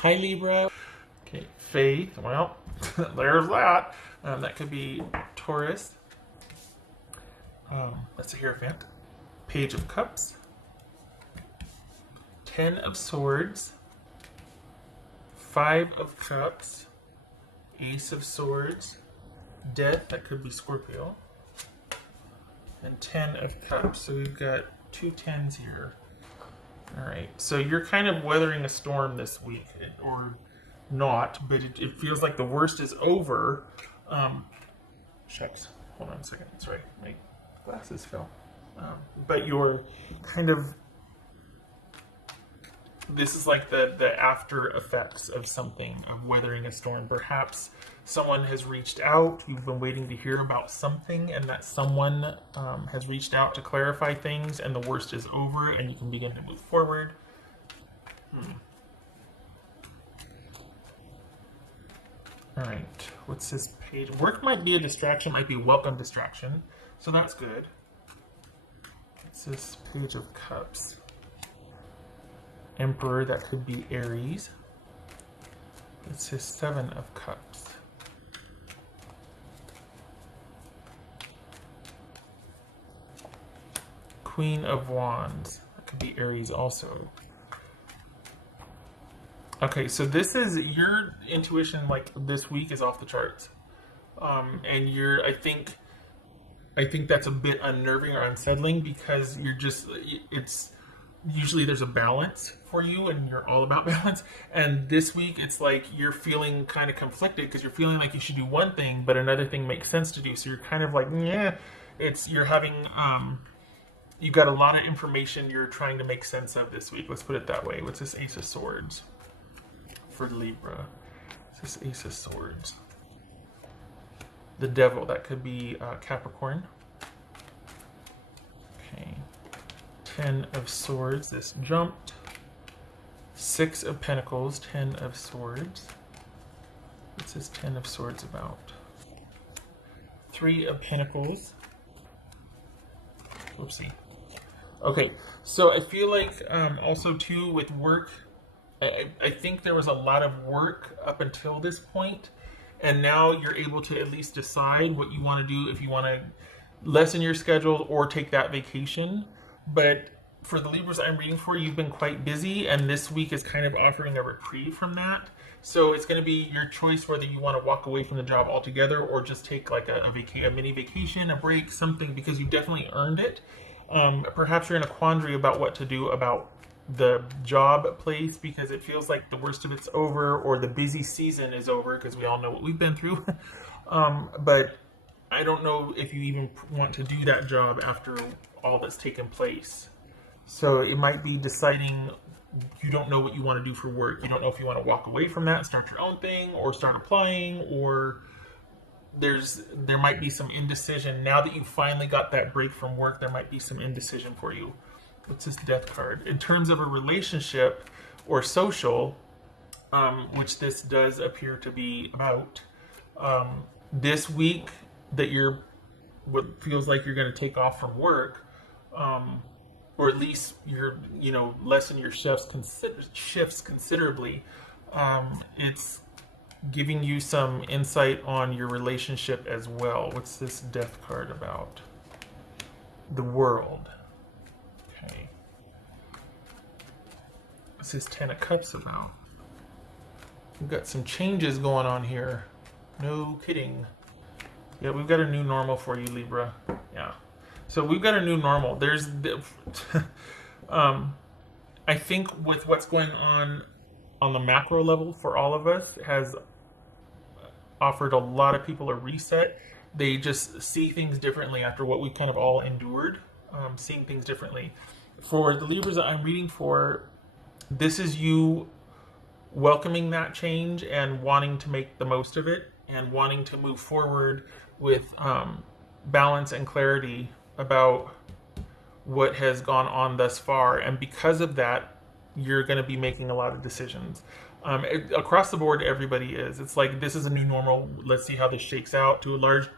Hi, Libra. Okay, faith. Well, there's that. That could be Taurus. That's a Hierophant. Page of Cups. Ten of Swords. Five of Cups. Ace of Swords. Death. That could be Scorpio. And Ten of Cups. So we've got two tens here. All right. So you're kind of weathering a storm this week, or not, but it feels like the worst is over. Shucks. Hold on a second. That's right. My glasses fell. But you're kind of, this is like the after effects of something, of weathering a storm. Perhaps someone has reached out, you've been waiting to hear about something, and that someone has reached out to clarify things, and the worst is over, and you can begin to move forward. All right, what's this page? Work might be a distraction, might be a welcome distraction, so that's good. What's this Page of Cups? Emperor, that could be Aries. It's his Seven of Cups. Queen of Wands, that could be Aries also. Okay, so this is your intuition. Like this week is off the charts, and I think that's a bit unnerving or unsettling because it's usually there's a balance for you, and you're all about balance. And this week, it's like you're feeling kind of conflicted because you're feeling like you should do one thing, but another thing makes sense to do. So you're kind of like, yeah, you're having you got a lot of information you're trying to make sense of this week. Let's put it that way. What's this Ace of Swords? For Libra, this Ace of Swords. The Devil, that could be Capricorn. Okay. Ten of Swords, this jumped. Six of Pentacles, Ten of Swords. What's this Ten of Swords about? Three of Pentacles. Whoopsie. Okay, so I feel like also too with work, I think there was a lot of work up until this point, and now you're able to at least decide what you want to do, if you want to lessen your schedule or take that vacation. But for the Libras I'm reading for, you've been quite busy, and this week is kind of offering a reprieve from that. So it's going to be your choice whether you want to walk away from the job altogether or just take like a mini vacation, a break, something, because you definitely earned it. Perhaps you're in a quandary about what to do about the job place because it feels like the worst of it's over, or the busy season is over, because we all know what we've been through. But I don't know if you even want to do that job after all that's taken place. So it might be deciding you don't know what you want to do for work. You don't know if you want to walk away from that and start your own thing, or start applying, or there might be some indecision. Now that you finally got that break from work, there might be some indecision for you. What's this Death card? In terms of a relationship or social, which this does appear to be about, this week that what feels like you're going to take off from work, or at least lessen your shifts considerably. It's giving you some insight on your relationship as well. What's this Death card about? The World. Okay. What's this Ten of Cups about? We've got some changes going on here. No kidding. Yeah, we've got a new normal for you, Libra. Yeah. So we've got a new normal. There's, I think with what's going on the macro level for all of us has offered a lot of people a reset. They just see things differently after what we've kind of all endured, seeing things differently. For the Libras that I'm reading for, this is you welcoming that change and wanting to make the most of it and wanting to move forward with balance and clarity about what has gone on thus far. And because of that, you're going to be making a lot of decisions. Across the board, everybody is. It's like, this is a new normal. Let's see how this shakes out. To a large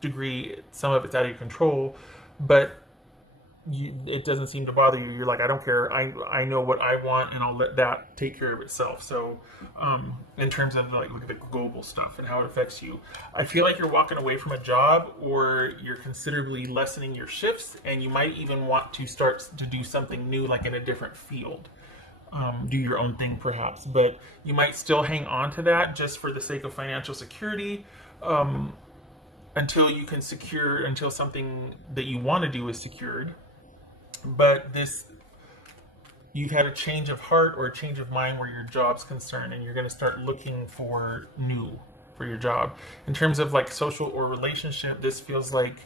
degree, some of it's out of your control. But it doesn't seem to bother you. You're like, I don't care. I know what I want, and I'll let that take care of itself. So, in terms of like the global stuff and how it affects you, I feel like you're walking away from a job, or you're considerably lessening your shifts, and you might even want to start to do something new, like in a different field. Do your own thing, perhaps, but you might still hang on to that just for the sake of financial security. Until something that you want to do is secured. But you've had a change of heart or a change of mind where your job's concerned, and you're going to start looking for new for your job. In terms of like social or relationship, this feels like,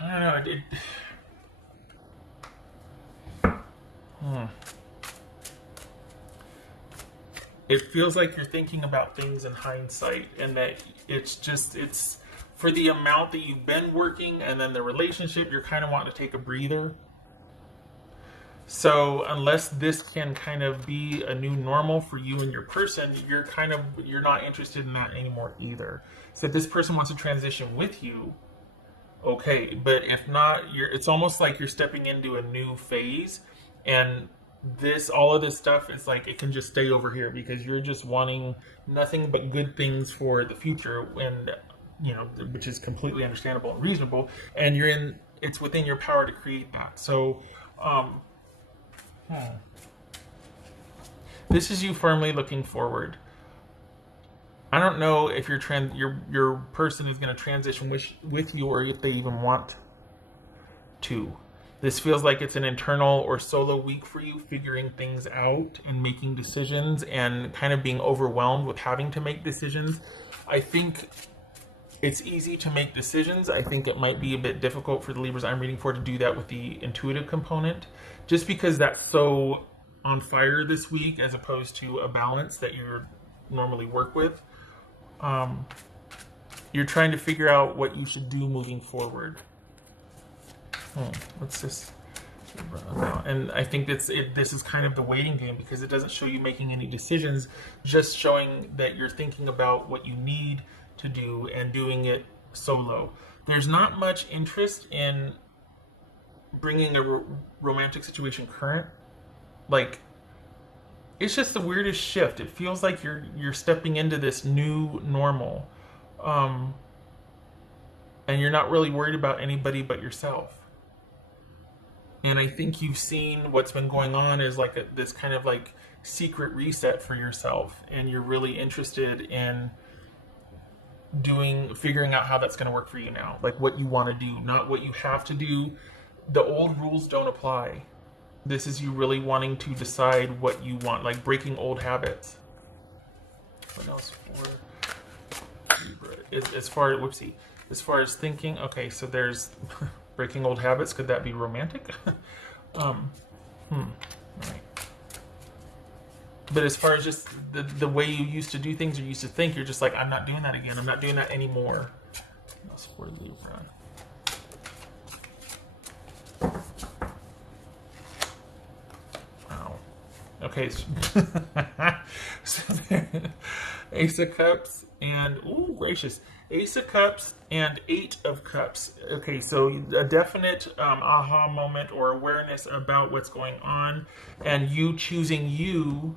I don't know, it feels like you're thinking about things in hindsight, and that it's for the amount that you've been working, and then the relationship, you're kind of wanting to take a breather. So unless this can kind of be a new normal for you and your person, you're not interested in that anymore either. So if this person wants to transition with you, okay, but if not, it's almost like you're stepping into a new phase, and all of this stuff is like, it can just stay over here because you're just wanting nothing but good things for the future, and which is completely understandable and reasonable, and it's within your power to create that. So this is you firmly looking forward. I don't know if your person is going to transition with you, or if they even want to. This feels like it's an internal or solo week for you, figuring things out and making decisions, and kind of being overwhelmed with having to make decisions. I think it's easy to make decisions. I think it might be a bit difficult for the Libras I'm reading for to do that with the intuitive component, just because that's so on fire this week as opposed to a balance that you normally work with. You're trying to figure out what you should do moving forward. What's this? And I think this is kind of the waiting game, because it doesn't show you making any decisions, just showing that you're thinking about what you need to do and doing it solo. There's not much interest in bringing a romantic situation current. Like, it's just the weirdest shift. It feels like you're stepping into this new normal, and you're not really worried about anybody but yourself. And I think you've seen what's been going on is like this kind of like secret reset for yourself, and you're really interested in figuring out how that's going to work for you now, like what you want to do, not what you have to do. The old rules don't apply. This is you really wanting to decide what you want, like breaking old habits. What else for Libra? As far as thinking, okay, so there's breaking old habits. Could that be romantic? Right. But as far as just the way you used to do things or used to think, you're just like, I'm not doing that again. I'm not doing that anymore. That's for Libra. Wow. Okay. So Ace of Cups and, ooh, gracious. Ace of Cups and Eight of Cups. Okay, so a definite aha moment or awareness about what's going on, and you choosing you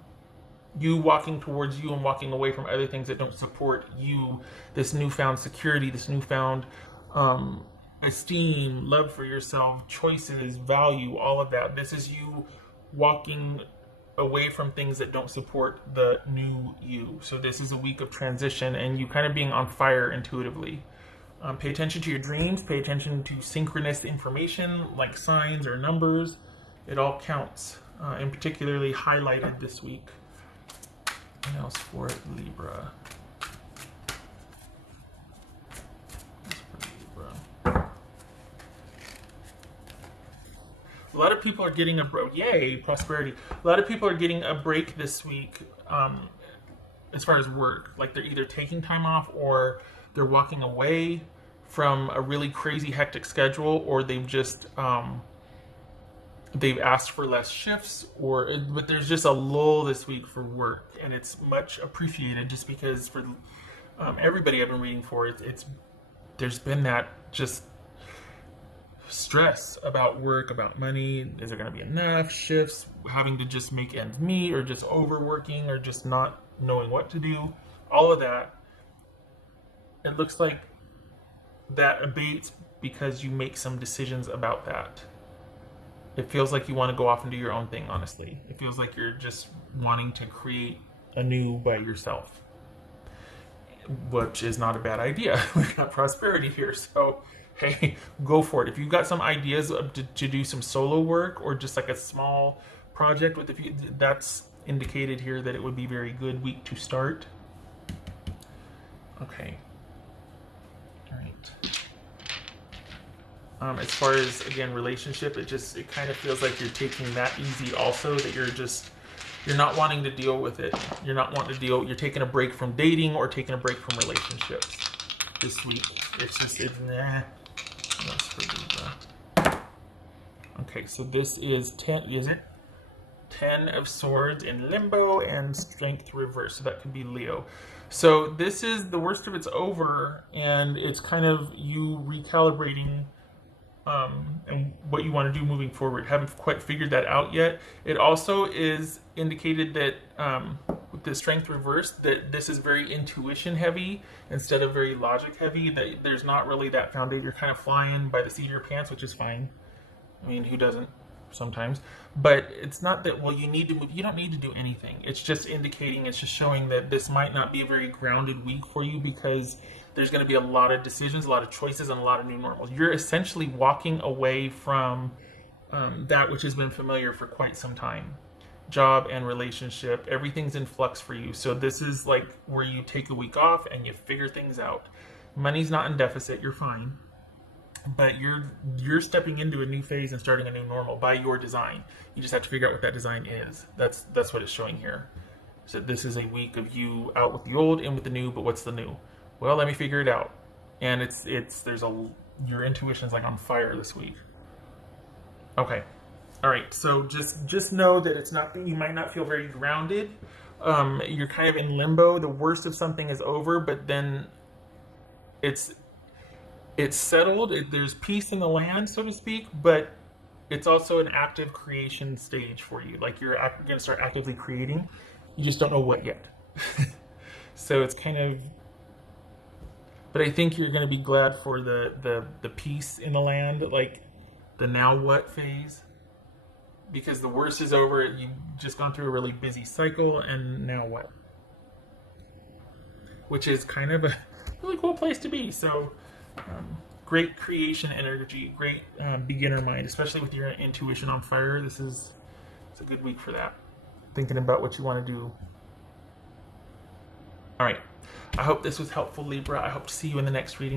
walking towards you and walking away from other things that don't support you. This newfound security, this newfound esteem, love for yourself, choices, value, all of that. This is you walking away from things that don't support the new you. So this is a week of transition, and you kind of being on fire intuitively. Pay attention to your dreams, pay attention to synchronous information like signs or numbers. It all counts, and particularly highlighted this week. What else for Libra? A lot of people are getting yay, prosperity. A lot of people are getting a break this week as far as work. Like they're either taking time off, or they're walking away from a really crazy hectic schedule, or they've just they've asked for less shifts, but there's just a lull this week for work, and it's much appreciated just because for everybody I've been reading for, there's been that just stress about work, about money. Is there going to be enough shifts? Having to just make ends meet, or just overworking, or just not knowing what to do. All of that. It looks like that abates because you make some decisions about that. It feels like you want to go off and do your own thing, honestly. It feels like you're just wanting to create anew by yourself, which is not a bad idea. We've got prosperity here, so hey, go for it. If you've got some ideas to do some solo work, or just like a small project with a few, that's indicated here that it would be a very good week to start. Okay. All right. As far as, again, relationship, it kind of feels like you're taking that easy also, that you're not wanting to deal with it. You're taking a break from dating or taking a break from relationships this week. Okay, so this is 10, is it? 10 of Swords in limbo and Strength reverse, so that could be Leo. So this is the worst of it's over, and it's kind of you recalibrating and what you want to do moving forward. Haven't quite figured that out yet. It also is indicated that with the Strength reverse, that this is very intuition heavy instead of very logic heavy. That there's not really that foundation. You're kind of flying by the seat of your pants, which is fine. I mean, who doesn't sometimes? But it's not that, well, you need to move. You don't need to do anything. It's just indicating, it's just showing that this might not be a very grounded week for you, because there's going to be a lot of decisions, a lot of choices, and a lot of new normals. You're essentially walking away from that which has been familiar for quite some time. Job and relationship, everything's in flux for you. So this is like where you take a week off and you figure things out. Money's not in deficit, you're fine. But you're stepping into a new phase and starting a new normal by your design. You just have to figure out what that design is. That's what it's showing here. So this is a week of you out with the old, in with the new, but what's the new? Well, let me figure it out. And your intuition's like on fire this week. Okay. All right. So just know that it's not, you might not feel very grounded. You're kind of in limbo. The worst of something is over, but then it's settled. There's peace in the land, so to speak, but it's also an active creation stage for you. Like you're going to start actively creating. You just don't know what yet. So it's kind of, but I think you're going to be glad for the peace in the land, like the now what phase, because the worst is over. You've just gone through a really busy cycle, and now what? Which is kind of a really cool place to be. So great creation energy, great beginner mind, especially with your intuition on fire. It's a good week for that. Thinking about what you want to do. All right. I hope this was helpful, Libra. I hope to see you in the next reading.